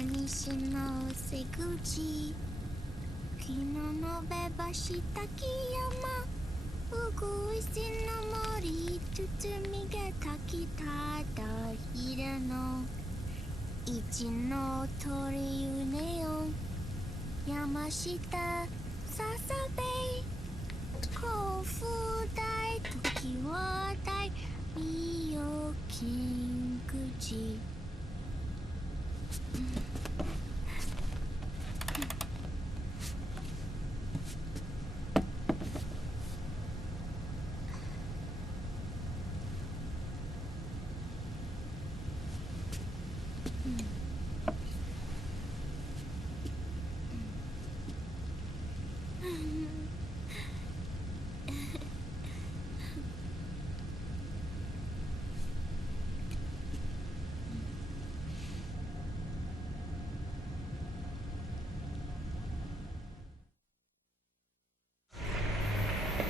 西の瀬口昨日のべばした木山うぐいすの森包みが炊きただひれの一の鳥ゆねよ山下ささべ甲府大時は大美容金口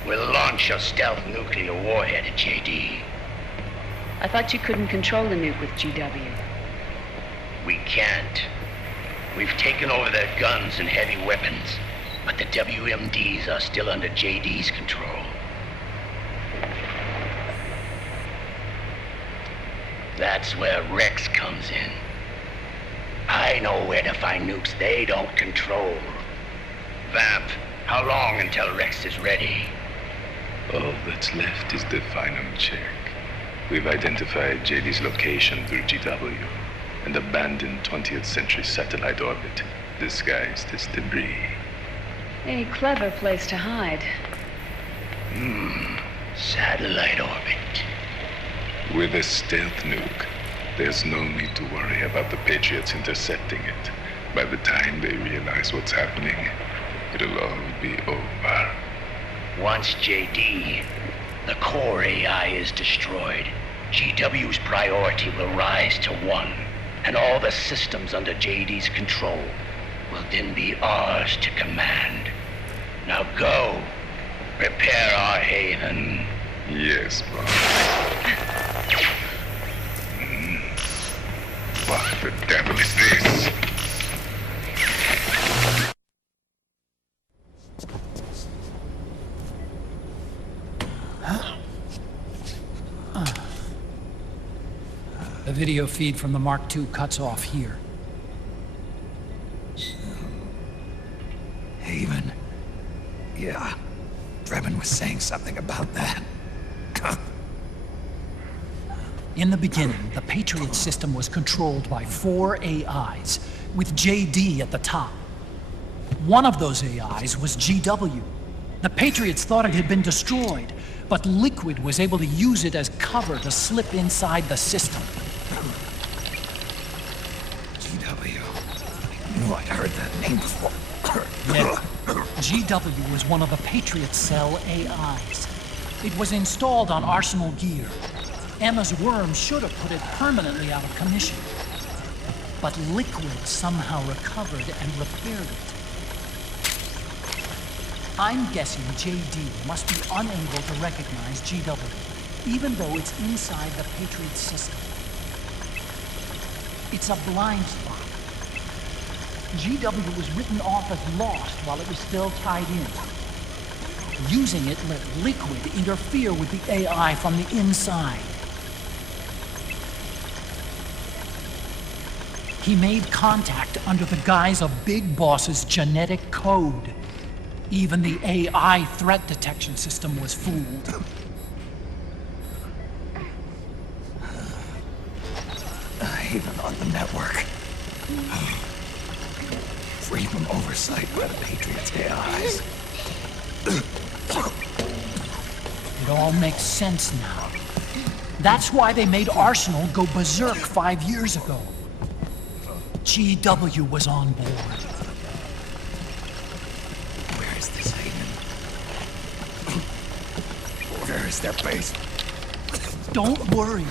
We'll launch a stealth nuclear warhead at JD. I thought you couldn't control the nuke with GW. We can't. We've taken over their guns and heavy weapons, but the WMDs are still under JD's control. That's where Rex comes in. I know where to find nukes they don't control. Vamp, how long until Rex is ready? All that's left is the final check. We've identified JD's location through GW, an abandoned 20th century satellite orbit disguised as debris. A clever place to hide. Satellite orbit. With a stealth nuke, there's no need to worry about the Patriots intercepting it. By the time they realize what's happening, it'll all be over. Once JD, the core AI is destroyed, GW's priority will rise to 1, and all the systems under JD's control will then be ours to command. Now go, prepare our haven. Yes, boss. What the devil is this? The video feed from the Mark II cuts off here. Haven. Yeah. Drebin was saying something about that. In the beginning, the Patriot system was controlled by 4 AIs, with JD at the top. One of those AIs was GW. The Patriots thought it had been destroyed, but Liquid was able to use it as cover to slip inside the system. GW. I knew I'd heard that name before. Yeah. GW was one of the Patriot Cell AIs. It was installed on Arsenal gear. Emma's worm should have put it permanently out of commission. But Liquid somehow recovered and repaired it. I'm guessing JD must be unable to recognize GW, even though it's inside the Patriot system. It's a blind spot. GW was written off as lost while it was still tied in. Using it let Liquid interfere with the AI from the inside. He made contact under the guise of Big Boss's genetic code. Even the AI threat detection system was fooled. Haven on the network. Free from oversight by the Patriots' AIs. It all makes sense now. That's why they made Arsenal go berserk 5 years ago. GW was on board. Where is this Haven? Where is their base? Don't worry.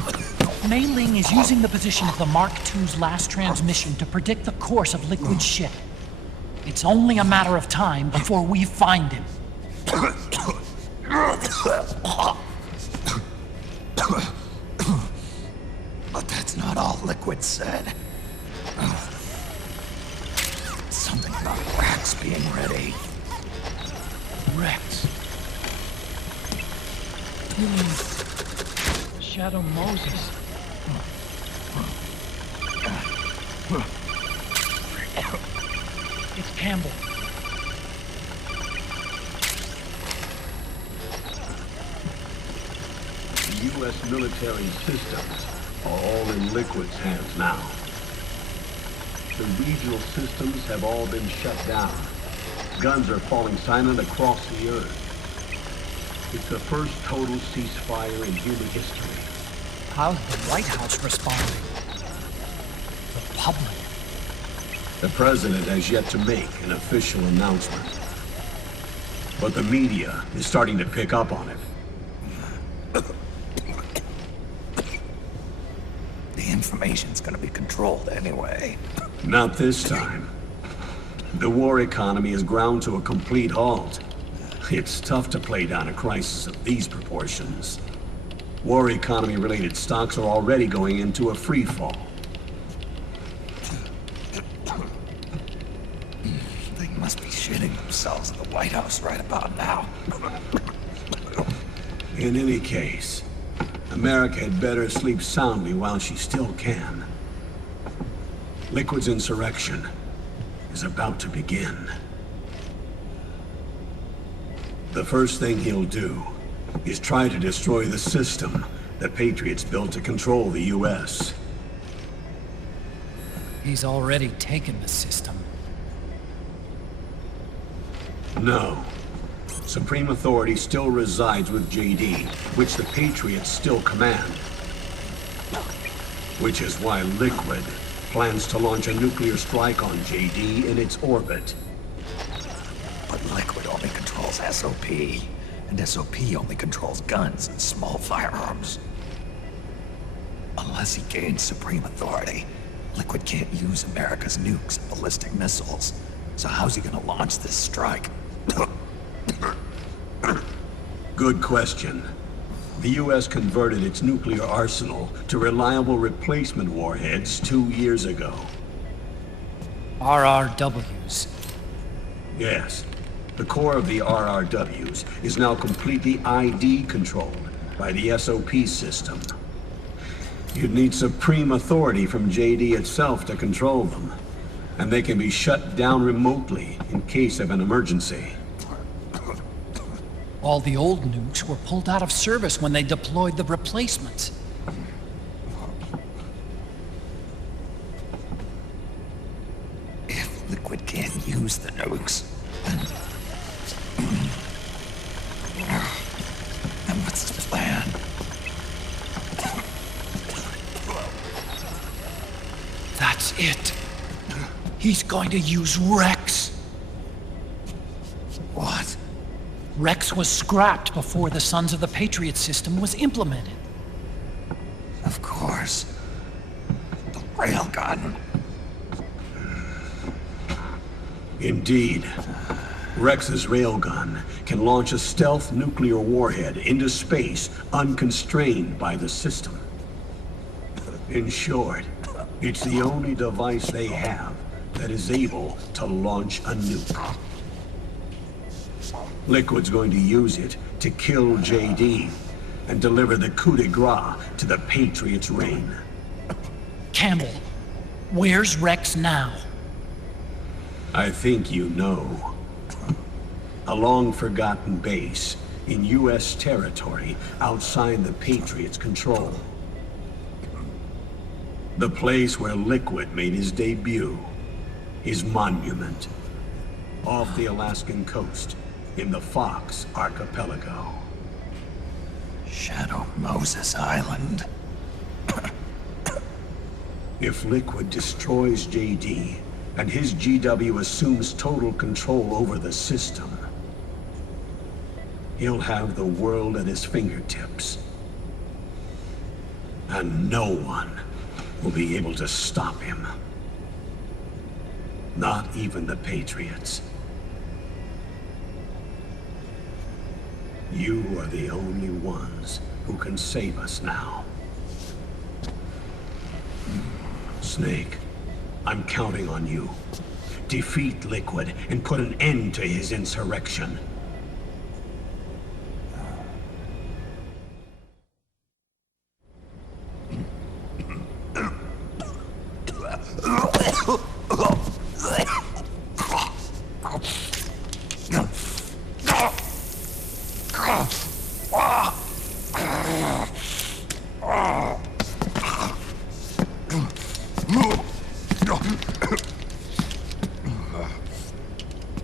Mei Ling is using the position of the Mark II's last transmission to predict the course of Liquid's ship. It's only a matter of time before we find him. But that's not all Liquid said. being ready. Rex. Shadow Moses. It's Campbell. The U.S. military systems are all in Liquid's hands now. The regional systems have all been shut down. Guns are falling silent across the Earth. It's the first total ceasefire in human history. How's the White House responding? The public. The president has yet to make an official announcement. But the media is starting to pick up on it. The information's gonna be controlled anyway. Not this time. The war economy is ground to a complete halt. It's tough to play down a crisis of these proportions. War economy-related stocks are already going into a free fall. They must be shitting themselves at the White House right about now. In any case, America had better sleep soundly while she still can. Liquid's insurrection is about to begin. The first thing he'll do is try to destroy the system the Patriots built to control the U.S. He's already taken the system. No. Supreme authority still resides with JD, which the Patriots still command. Which is why Liquid plans to launch a nuclear strike on JD in its orbit. But Liquid only controls SOP, and SOP only controls guns and small firearms. Unless he gains supreme authority, Liquid can't use America's nukes and ballistic missiles. So how's he gonna launch this strike? Good question. The U.S. converted its nuclear arsenal to reliable replacement warheads 2 years ago. RRWs. Yes. The core of the RRWs is now completely ID controlled by the SOP system. You'd need supreme authority from JD itself to control them, and they can be shut down remotely in case of an emergency. All the old nukes were pulled out of service when they deployed the replacements. If Liquid can't use the nukes, then what's his plan? That's it. He's going to use Rex. What? Rex was scrapped before the Sons of the Patriot system was implemented. Of course. The railgun. Indeed. Rex's railgun can launch a stealth nuclear warhead into space unconstrained by the system. In short, it's the only device they have that is able to launch a nuke. Liquid's going to use it to kill JD and deliver the coup de grace to the Patriots' reign. Campbell, where's Rex now? I think you know. A long-forgotten base in U.S. territory outside the Patriots' control. The place where Liquid made his debut. His monument. Off the Alaskan coast, in the Fox Archipelago. Shadow Moses Island. If Liquid destroys JD, and his GW assumes total control over the system, he'll have the world at his fingertips. And no one will be able to stop him. Not even the Patriots. You are the only ones who can save us now. Snake, I'm counting on you. Defeat Liquid and put an end to his insurrection.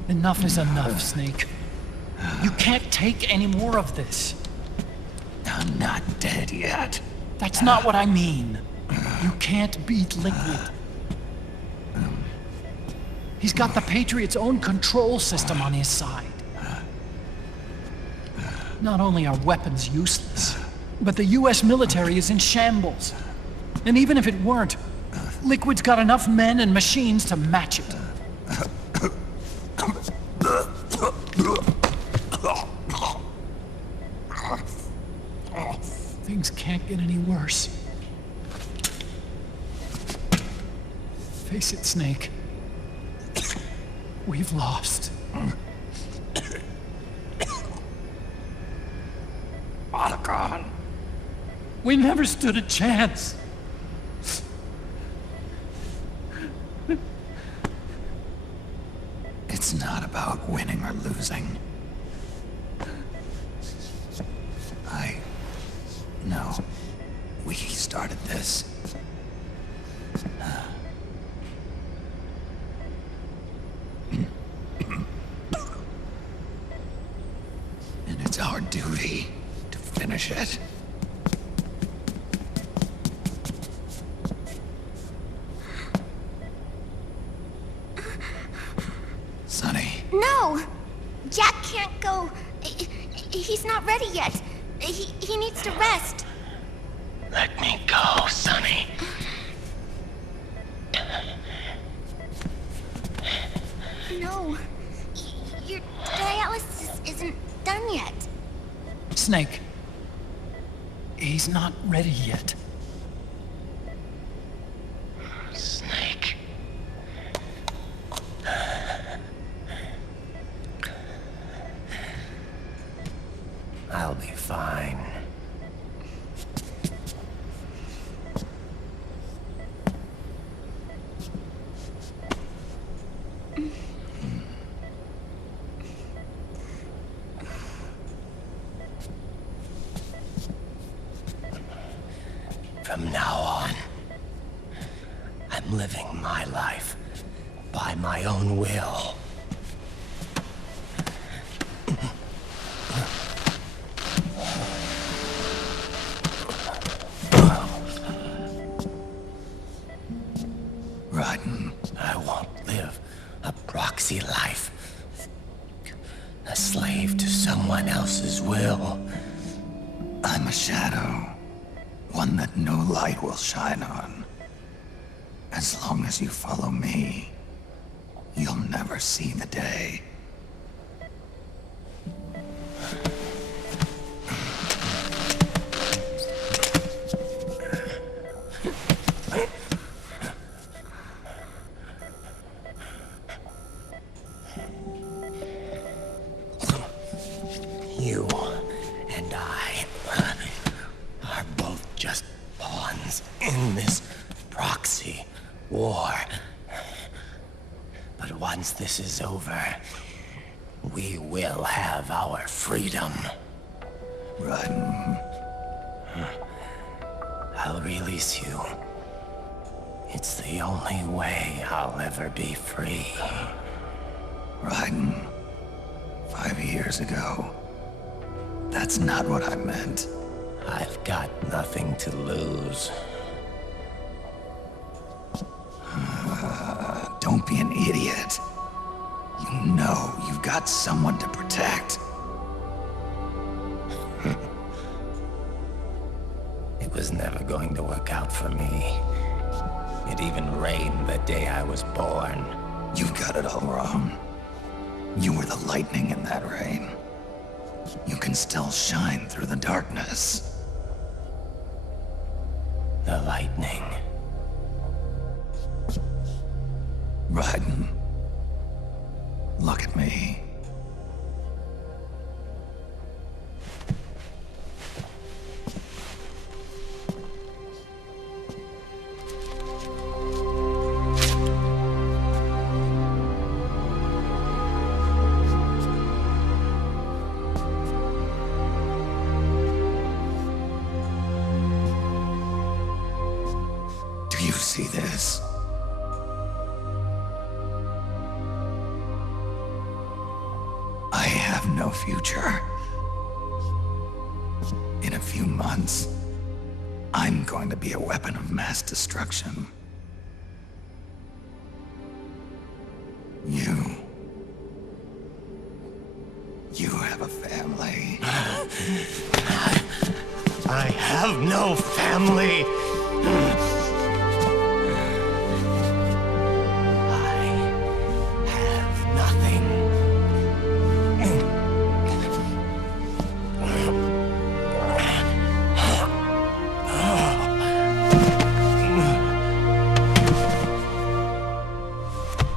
Enough is enough, Snake. You can't take any more of this. I'm not dead yet. That's not what I mean. You can't beat Liquid. He's got the Patriot's own control system on his side. Not only are weapons useless, but the US military is in shambles. And even if it weren't, Liquid's got enough men and machines to match it. Things can't get any worse. Face it, Snake. We've lost. Otacon. We never stood a chance. It's not about winning or losing. No. We started this. And it's our duty to finish it. Sonny. No! Jack can't go. He's not ready yet. He needs to rest. Let me go, Sonny. No. Your dialysis isn't done yet. Snake. He's not ready yet. Snake. I'll be fine. From now on, I'm living my life by my own will. Raiden. I won't live a proxy life. A slave to someone else's will. I'm a shadow. One that no light will shine on. As long as you follow me, you'll never see the day. You and I are both just pawns in this proxy war. But once this is over, we will have our freedom. Raiden. I'll release you. It's the only way I'll ever be free. Raiden. 5 years ago. That's not what I meant. I've got nothing to lose. Don't be an idiot. You know you've got someone to protect. It was never going to work out for me. It even rained the day I was born. You've got it all wrong. You were the lightning in that rain. You can still shine through the darkness. The lightning. Raiden, Look at me. Do you see this? I have no future. In a few months, I'm going to be a weapon of mass destruction. You have a family. I have no family. I have nothing.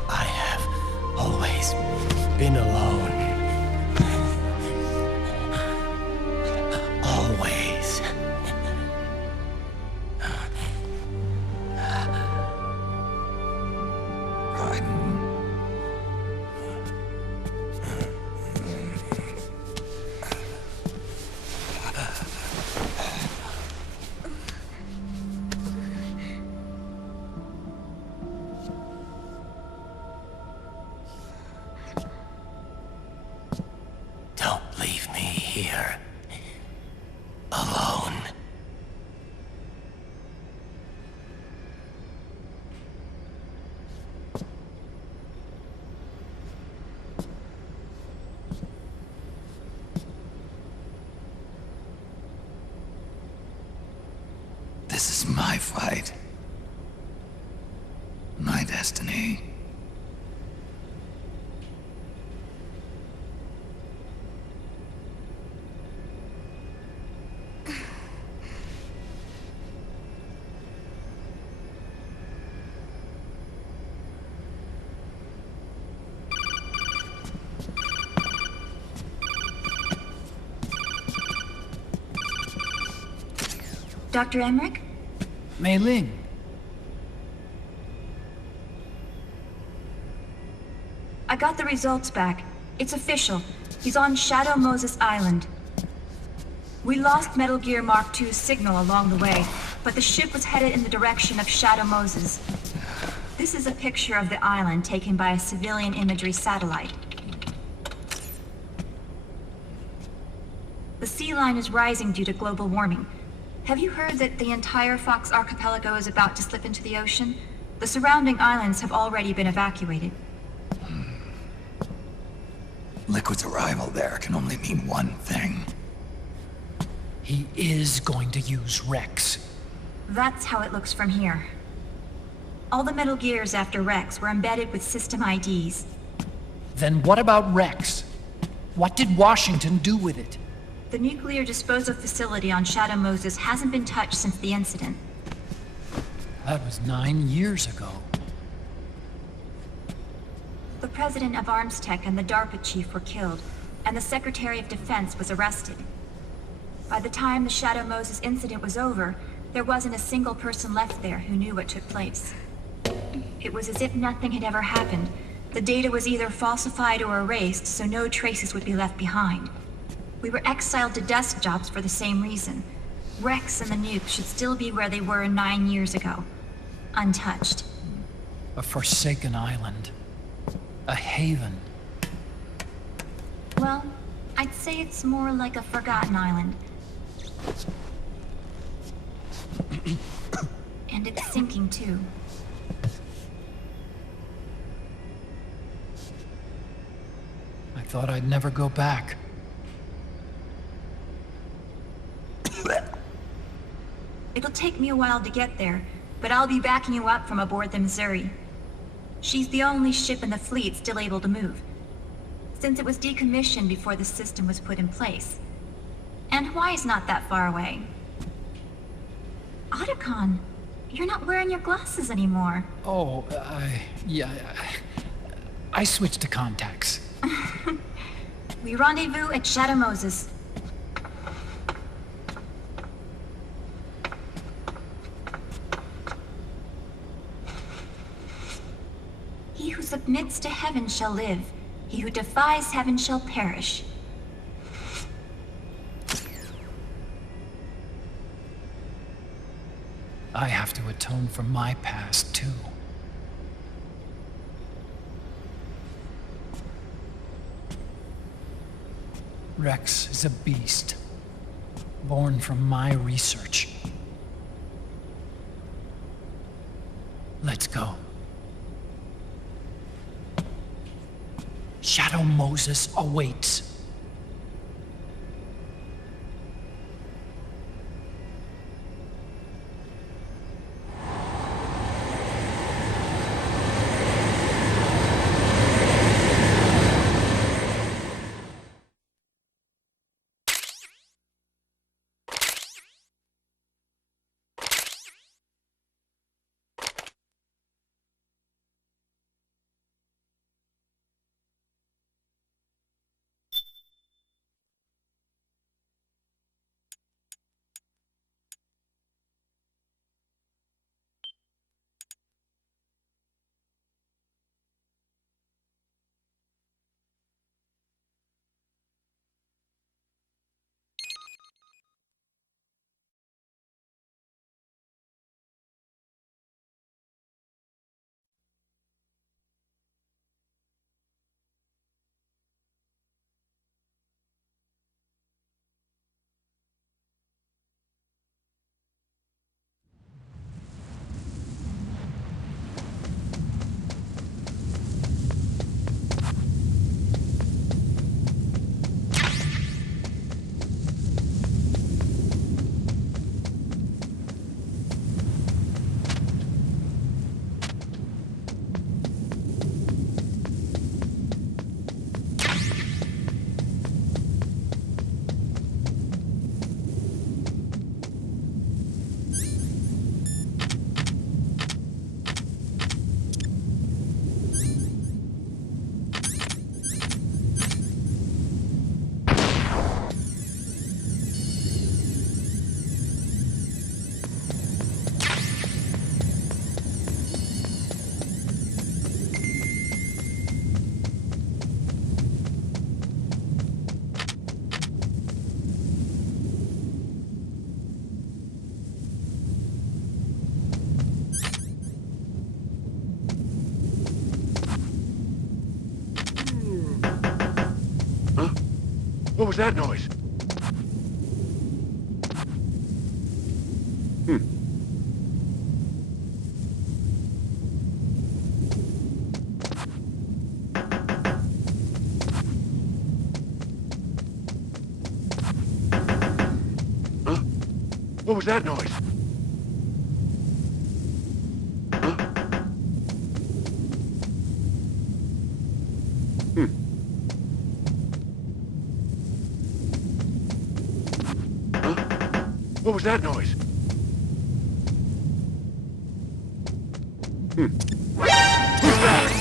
I have always been alone. Always. Raiden. Don't leave me here. Alone. This is my fight. My destiny. Dr. Emmerich? Mei Ling. I got the results back. It's official. He's on Shadow Moses Island. We lost Metal Gear Mark II's signal along the way, but the ship was headed in the direction of Shadow Moses. This is a picture of the island taken by a civilian imagery satellite. The sea line is rising due to global warming. Have you heard that the entire Fox archipelago is about to slip into the ocean? The surrounding islands have already been evacuated. Liquid's arrival there can only mean one thing. He is going to use Rex. That's how it looks from here. All the Metal Gears after Rex were embedded with system IDs. Then what about Rex? What did Washington do with it? The nuclear disposal facility on Shadow Moses hasn't been touched since the incident. That was 9 years ago. The president of ArmsTech and the DARPA chief were killed, and the Secretary of Defense was arrested. By the time the Shadow Moses incident was over, there wasn't a single person left there who knew what took place. It was as if nothing had ever happened. The data was either falsified or erased, so no traces would be left behind. We were exiled to desk jobs for the same reason. Rex and the nuke should still be where they were 9 years ago. Untouched. A forsaken island. A haven. Well, I'd say it's more like a forgotten island. And it's sinking too. I thought I'd never go back. It'll take me a while to get there, but I'll be backing you up from aboard the Missouri. She's the only ship in the fleet still able to move, since it was decommissioned before the system was put in place. And Hawaii's not that far away. Otacon, you're not wearing your glasses anymore. Oh, I switched to contacts. We rendezvous at Shadow Moses. He who submits to heaven shall live. He who defies heaven shall perish. I have to atone for my past, too. Rex is a beast, born from my research. Let's go. Shadow Moses awaits. What was that noise? What was that noise? What was that noise? Who's that?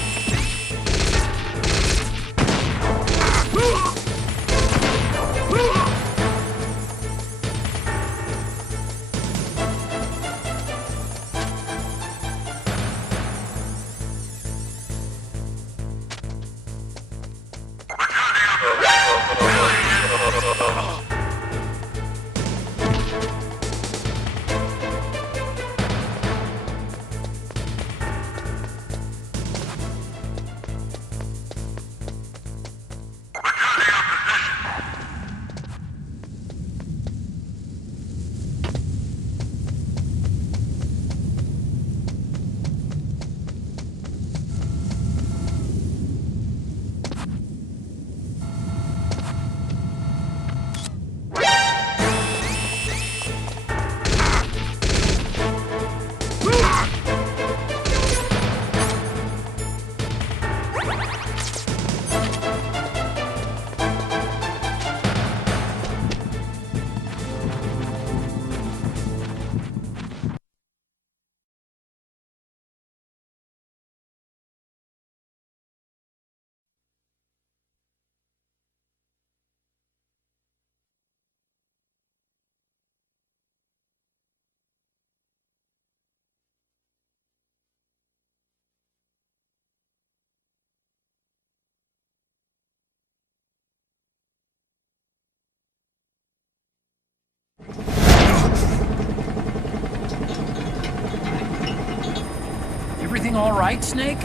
Everything all right, Snake?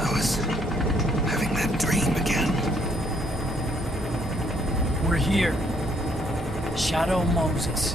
I was having that dream again. We're here. Shadow Moses.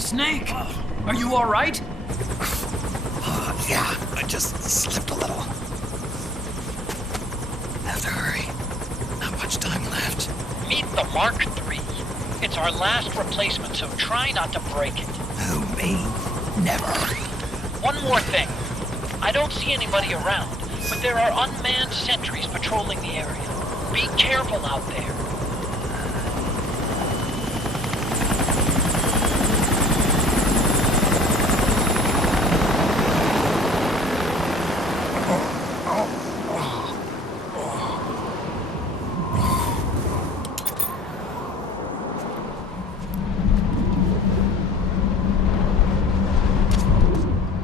Snake, are you all right? Yeah, I just slipped a little. Have to hurry. Not much time left. Meet the Mark III. It's our last replacement, so try not to break it. Who, me? Never. One more thing. I don't see anybody around, but there are unmanned sentries patrolling the area. Be careful out there.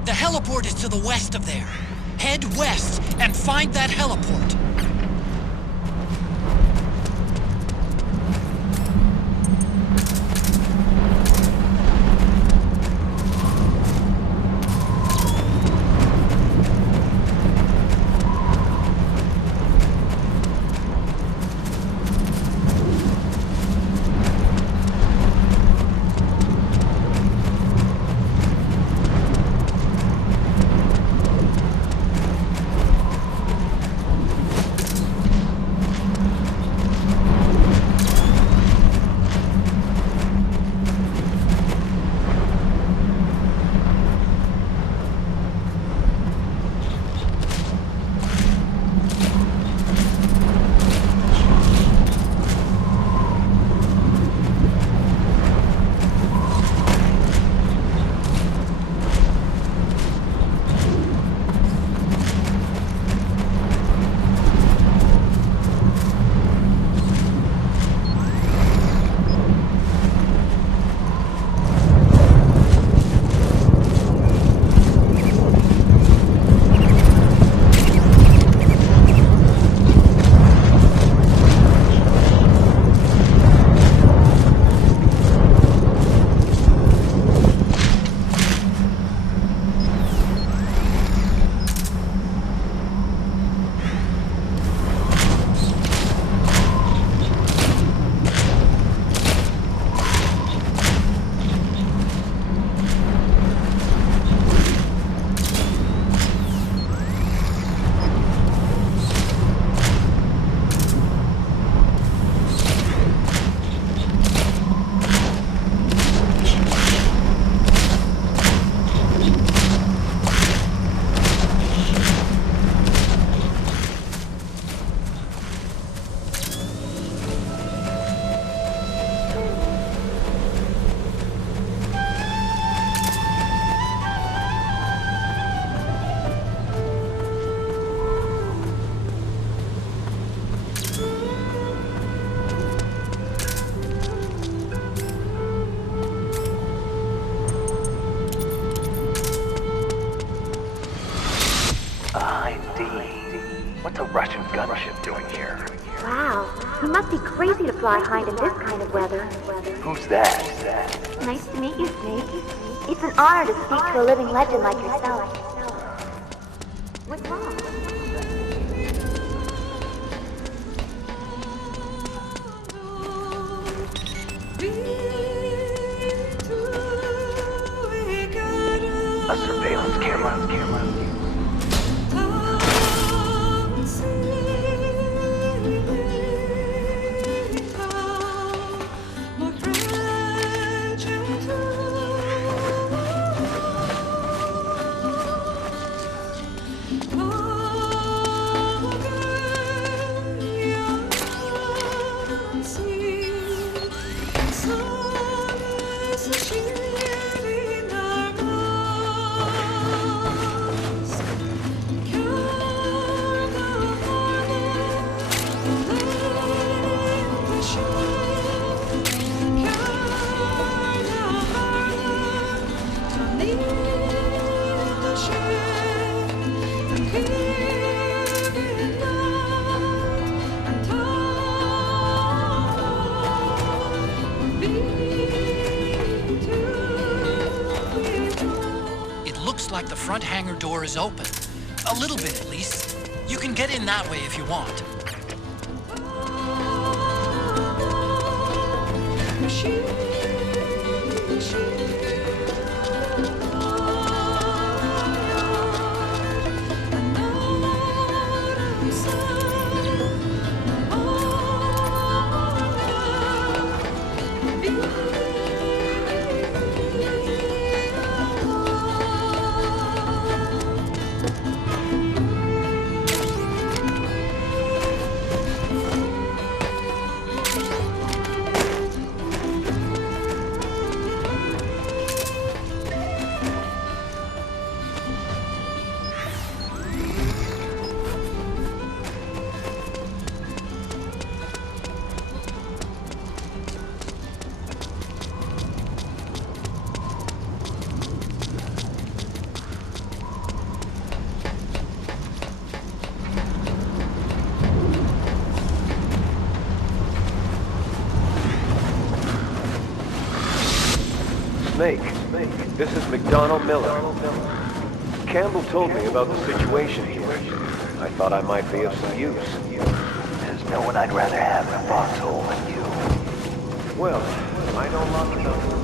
The heliport is to the west of there. Head west and find that heliport. Russian gunship doing here? Wow, he must be crazy to fly Hind in this kind of weather. Who's that? Nice to meet you, Snake. It's an honor to speak to a living legend like yourself. What's wrong? A surveillance camera. Like the front hangar door is open. A little bit, at least. You can get in that way if you want. Snake, this is McDonnell Miller. Campbell told me about the situation here. I thought I might be of some use. There's no one I'd rather have in a foxhole than you. Well, I know lots about them.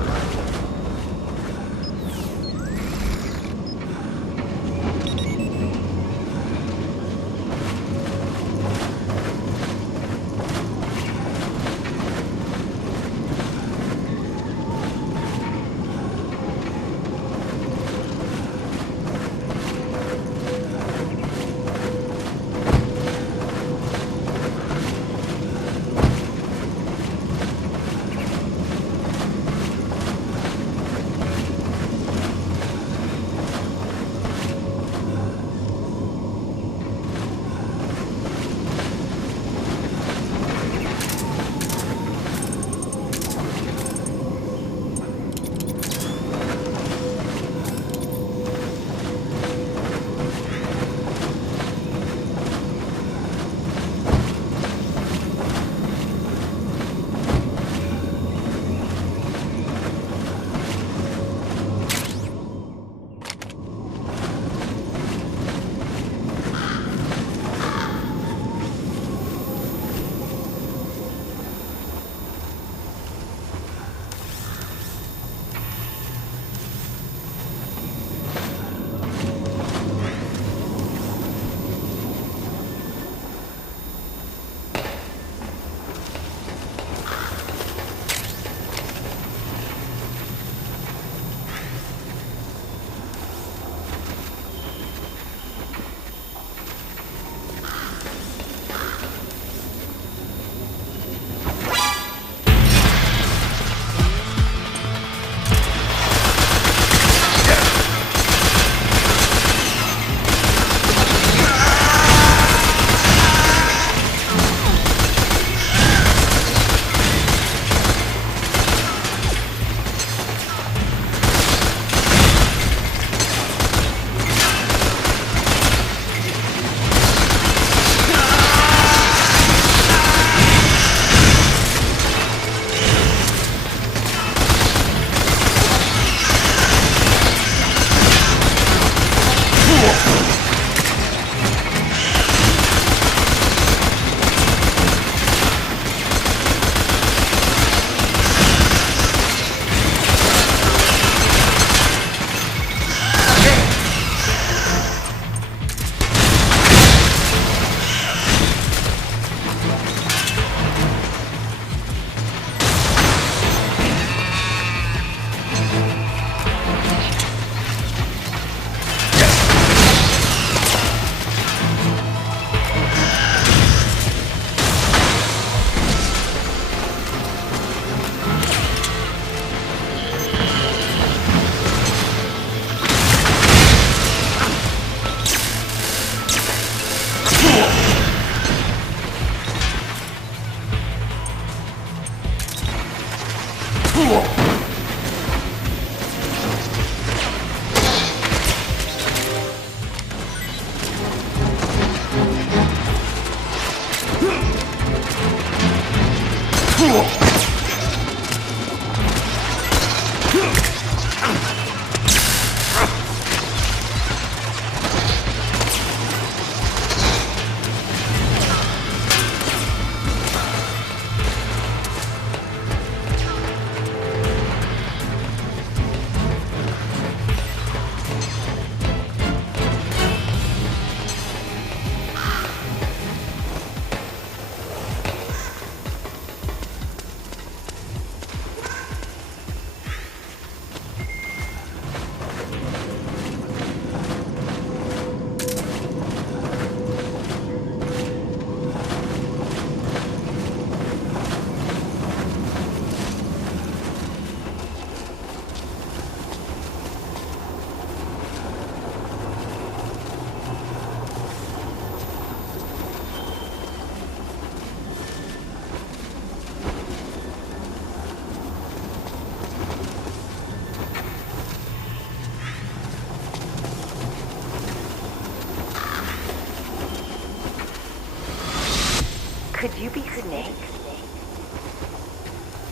Could you be Snake?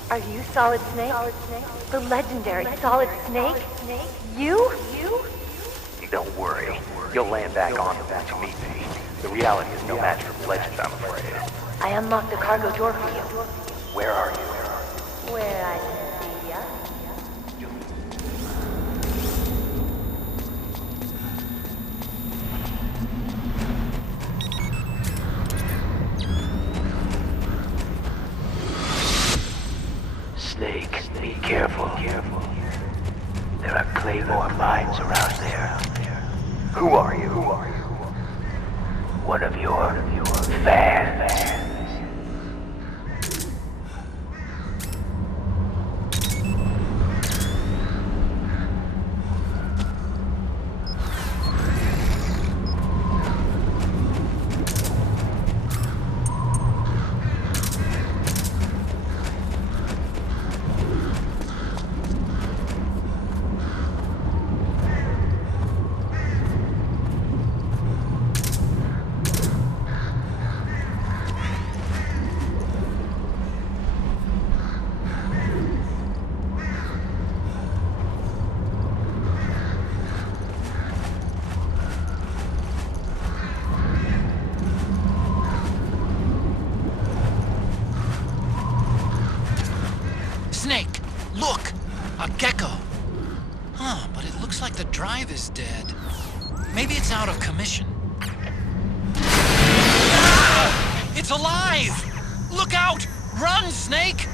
Are you Solid Snake? The legendary Solid Snake? You? Don't worry. You'll land back on them once you meet me. The reality is no match for legends, I'm afraid. I unlocked the cargo door for you. Where are you? Where I can see ya. Snake, be careful. There are claymore mines around there. Who are you? One of your fans. Snake, look! A gecko! Huh, but it looks like the drive is dead. Maybe it's out of commission. Ah! It's alive! Look out! Run, Snake!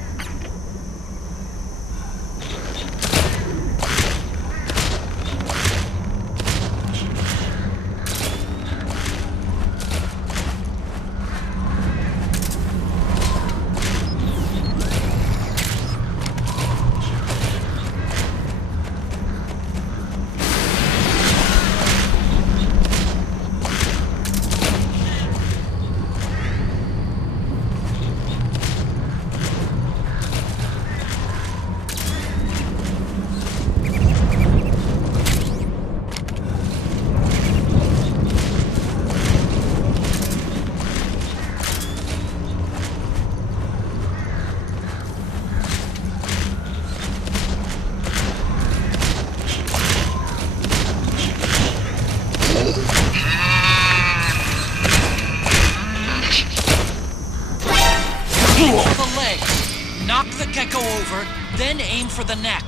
The legs. Knock the gecko over, then aim for the neck.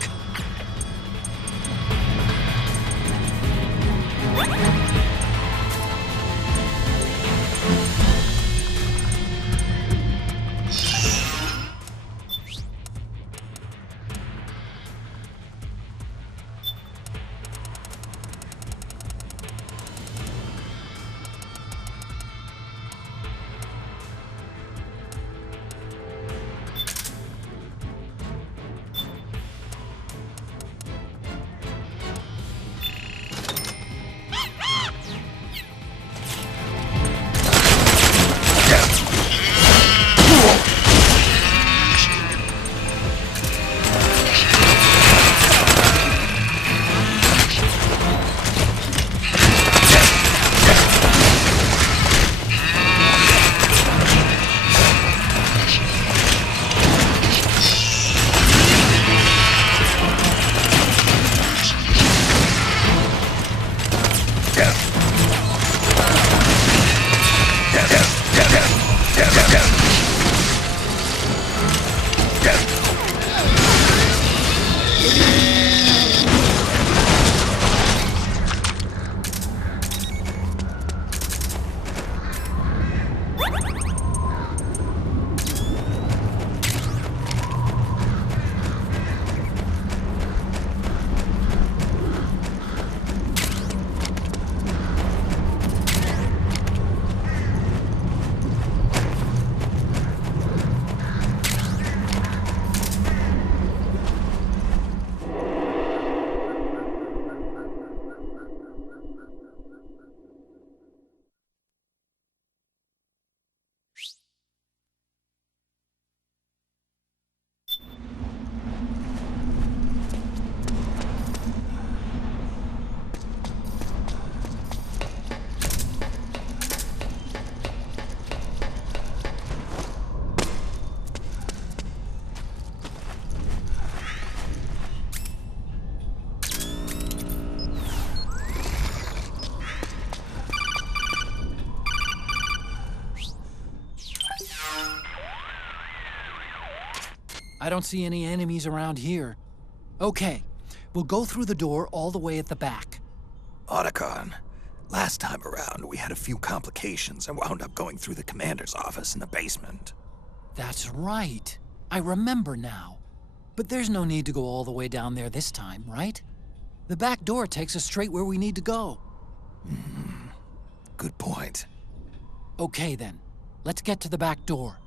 I don't see any enemies around here. Okay, we'll go through the door all the way at the back. Otacon, last time around we had a few complications and wound up going through the commander's office in the basement. That's right. I remember now. But there's no need to go all the way down there this time, right? The back door takes us straight where we need to go. Good point. Okay then, let's get to the back door.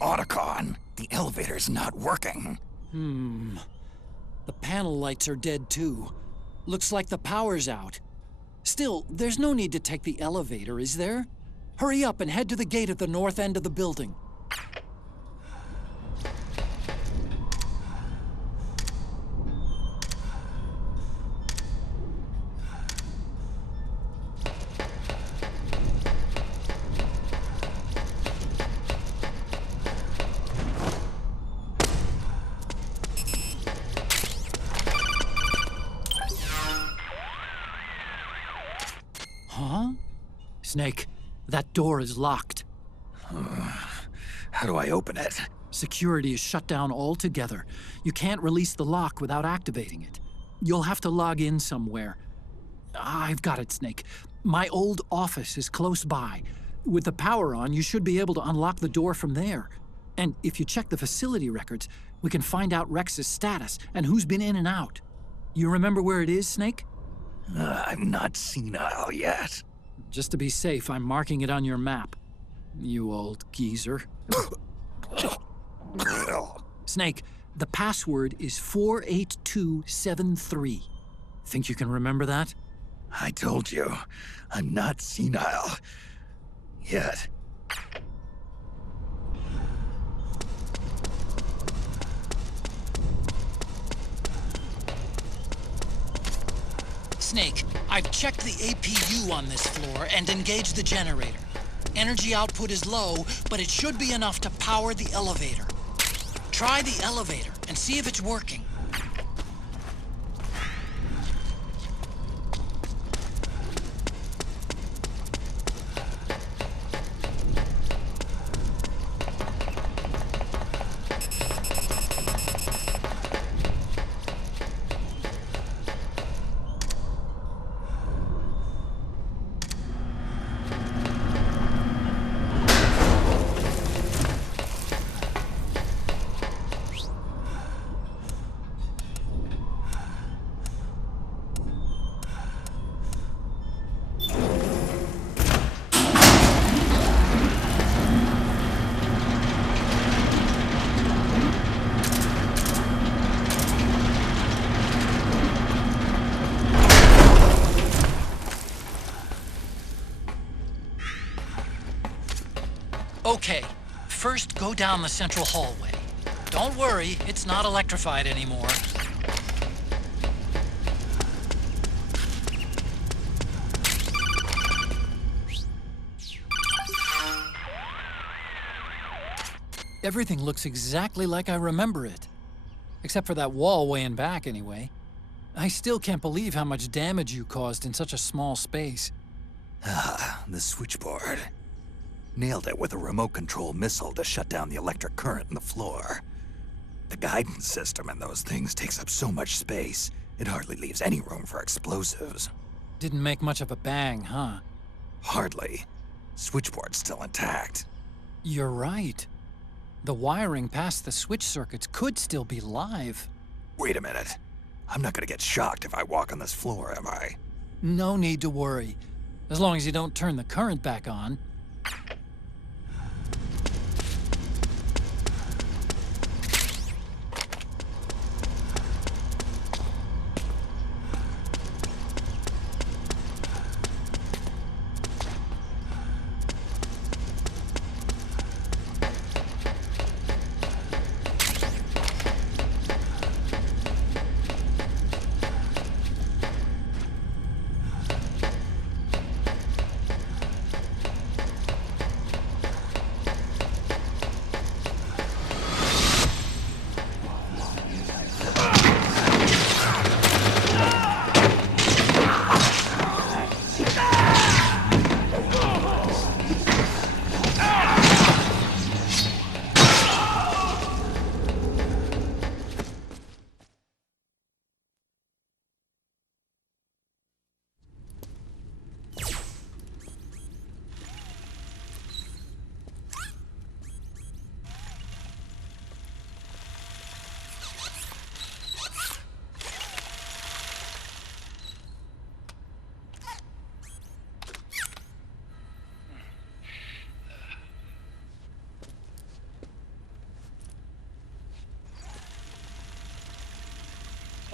Otacon, the elevator's not working. The panel lights are dead too. Looks like the power's out. Still, there's no need to take the elevator, is there? Hurry up and head to the gate at the north end of the building. Huh? Snake, that door is locked. How do I open it? Security is shut down altogether. You can't release the lock without activating it. You'll have to log in somewhere. I've got it, Snake. My old office is close by. With the power on, you should be able to unlock the door from there. And if you check the facility records, we can find out Rex's status and who's been in and out. You remember where it is, Snake? I'm not senile yet. Just to be safe, I'm marking it on your map. You old geezer. Snake, the password is 48273. Think you can remember that? I told you, I'm not senile yet. Snake, I've checked the APU on this floor and engaged the generator. Energy output is low, but it should be enough to power the elevator. Try the elevator and see if it's working. Okay, first go down the central hallway. Don't worry, it's not electrified anymore. Everything looks exactly like I remember it. Except for that wall way in back, anyway. I still can't believe how much damage you caused in such a small space. The switchboard. Nailed it with a remote control missile to shut down the electric current in the floor. The guidance system in those things takes up so much space, it hardly leaves any room for explosives. Didn't make much of a bang, huh? Hardly. Switchboard's still intact. You're right. The wiring past the switch circuits could still be live. Wait a minute. I'm not gonna get shocked if I walk on this floor, am I? No need to worry. As long as you don't turn the current back on.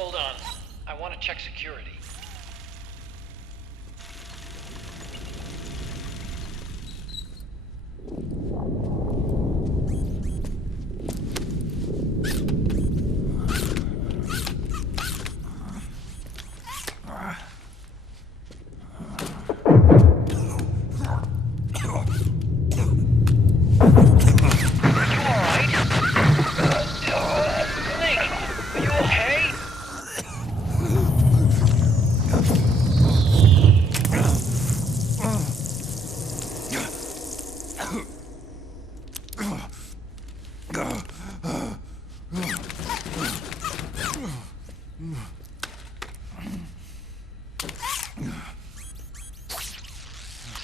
Hold on. I want to check security.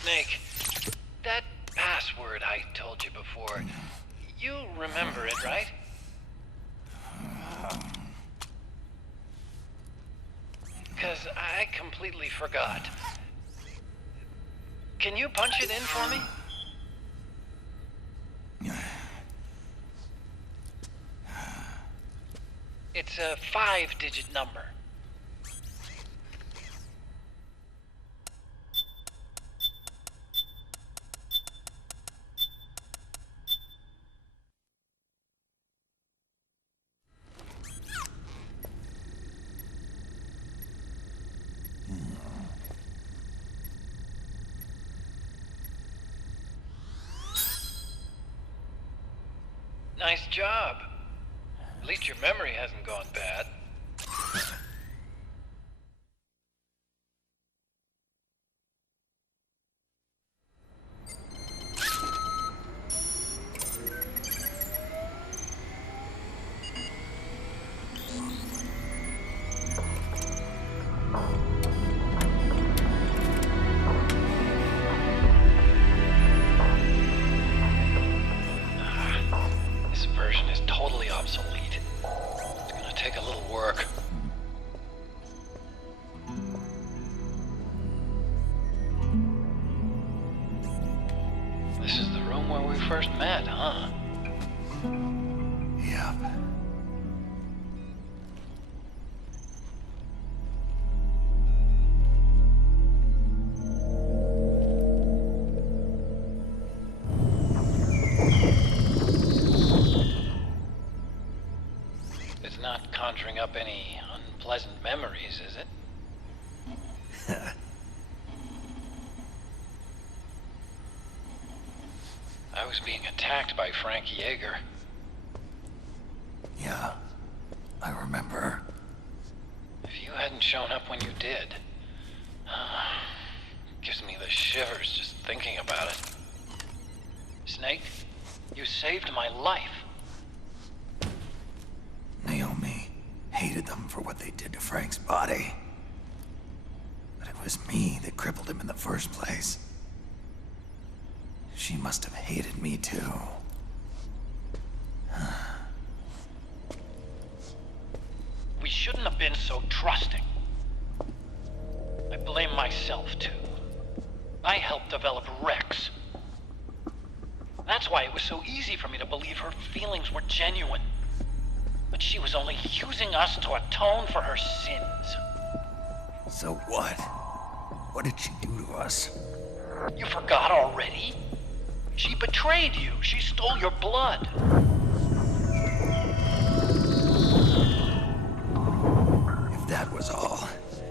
Snake, that password I told you before, you remember it, right? Because I completely forgot. Can you punch it in for me? It's a 5-digit number. Nice job. At least your memory hasn't gone bad. This version is totally obsolete. It's gonna take a little work. This is the room where we first met, huh? Yep. It's not conjuring up any unpleasant memories, is it? I was being attacked by Frank Yeager. Yeah, I remember. If you hadn't shown up when you did, gives me the shivers just thinking about it. Snake, you saved my life. Naomi hated them for what they did to Frank's body. But it was me that crippled him in the first place. She must have hated me too. We shouldn't have been so trusting. I blame myself too. I helped develop Rex. That's why it was so easy for me to believe her feelings were genuine. But she was only using us to atone for her sins. So what? What did she do to us? You forgot already? She betrayed you. She stole your blood. If that was all,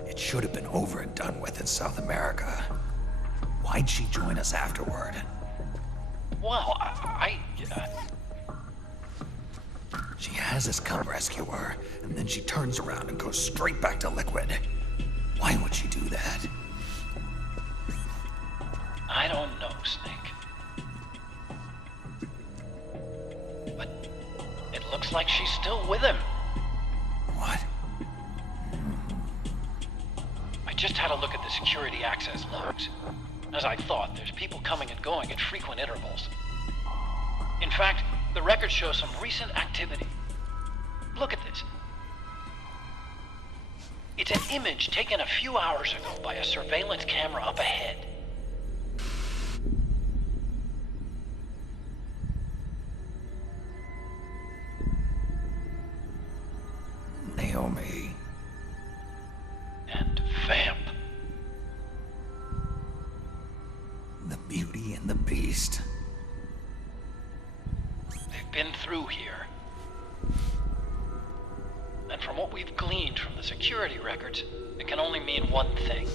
it should have been over and done with in South America. Why'd she join us afterward? Well, She has us come rescue her, and then she turns around and goes straight back to Liquid. Why would she do that? I don't know, Snake. But it looks like she's still with him. What? I just had a look at the security access logs. As I thought, there's people coming and going at frequent intervals. In fact, the record shows some recent activity. Look at this. It's an image taken a few hours ago by a surveillance camera up ahead. Naomi, through here. And from what we've gleaned from the security records, it can only mean one thing.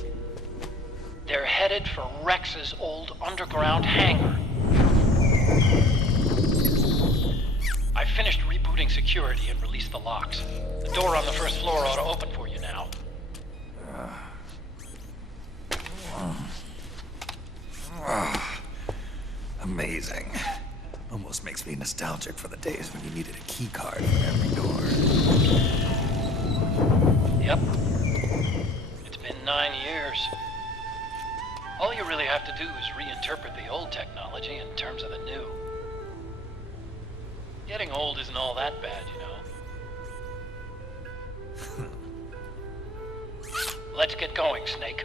They're headed for Rex's old underground hangar. I finished rebooting security and released the locks. The door on the first floor ought to open for you now. Amazing. Almost makes me nostalgic for the days when you needed a key card for every door. Yep. It's been 9 years. All you really have to do is reinterpret the old technology in terms of the new. Getting old isn't all that bad, you know. Let's get going, Snake.